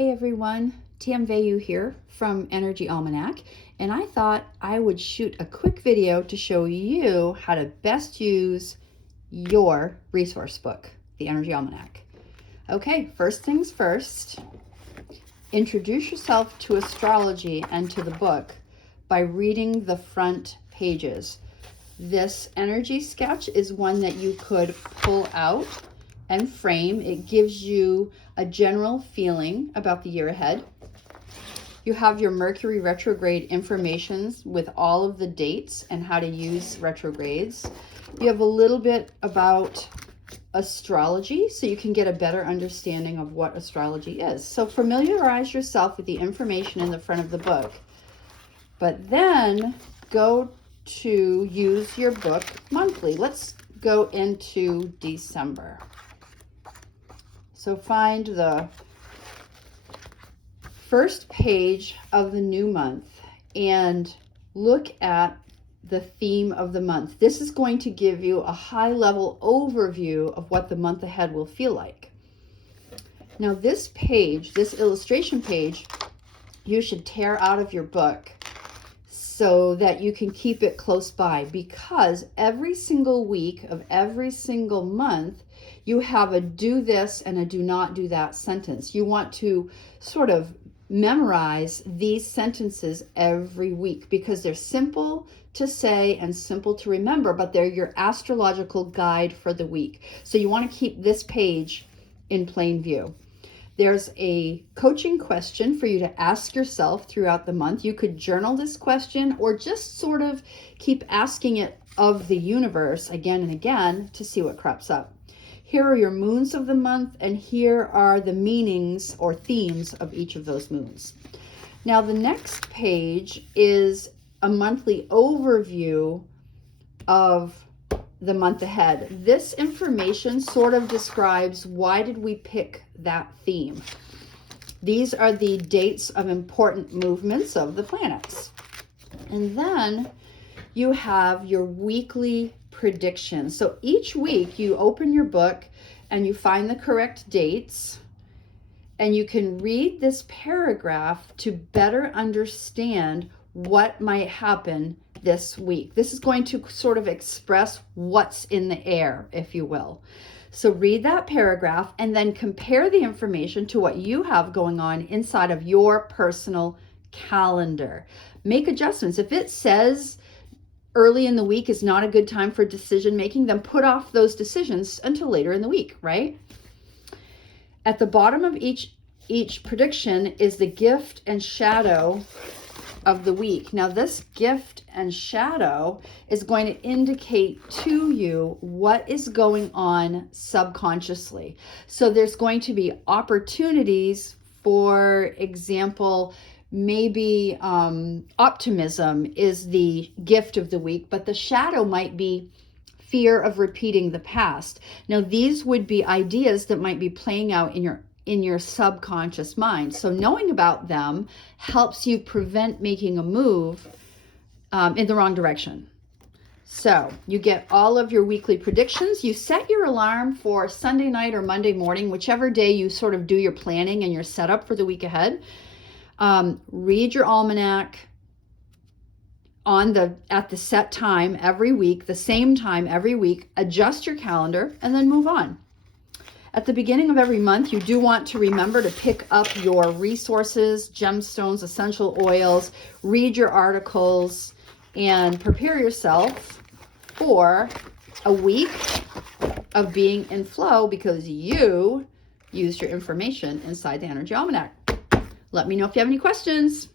Hey everyone, Tam V here from Energy Almanac, and I thought I would shoot a quick video to show you how to best use your resource book, the Energy Almanac. Okay, first things first, introduce yourself to astrology and to the book by reading the front pages. This energy sketch is one that you could pull out and frame. It gives you a general feeling about the year ahead. You have your Mercury retrograde information with all of the dates and how to use retrogrades. You have a little bit about astrology, so you can get a better understanding of what astrology is. So familiarize yourself with the information in the front of the book, but then go to use your book monthly. Let's go into December. So find the first page of the new month and look at the theme of the month. This is going to give you a high-level overview of what the month ahead will feel like. Now this page, this illustration page, you should tear out of your book so that you can keep it close by, because every single week of every single month you have a do this and a do not do that sentence. You want to sort of memorize these sentences every week because they're simple to say and simple to remember, but they're your astrological guide for the week. So you want to keep this page in plain view. There's a coaching question for you to ask yourself throughout the month. You could journal this question or just sort of keep asking it of the universe again and again to see what crops up. Here are your moons of the month, and here are the meanings or themes of each of those moons. Now the next page is a monthly overview of the month ahead. This information sort of describes why did we pick that theme. These are the dates of important movements of the planets. And then you have your weekly predictions. So each week you open your book and you find the correct dates, and you can read this paragraph to better understand what might happen this week. This is going to sort of express what's in the air, if you will. So read that paragraph and then compare the information to what you have going on inside of your personal calendar. Make adjustments. If it says early in the week is not a good time for decision making, then put off those decisions until later in the week, right? At the bottom of each prediction is the gift and shadow of the week. Now this gift and shadow is going to indicate to you what is going on subconsciously. So there's going to be opportunities, for example, maybe optimism is the gift of the week, but the shadow might be fear of repeating the past. Now these would be ideas that might be playing out in your subconscious mind. So knowing about them helps you prevent making a move in the wrong direction. So you get all of your weekly predictions. You set your alarm for Sunday night or Monday morning, whichever day you sort of do your planning and your setup for the week ahead. Read your almanac at the set time every week, the same time every week. Adjust your calendar and then move on. At the beginning of every month, you do want to remember to pick up your resources, gemstones, essential oils, read your articles, and prepare yourself for a week of being in flow because you used your information inside the Energy Almanac. Let me know if you have any questions.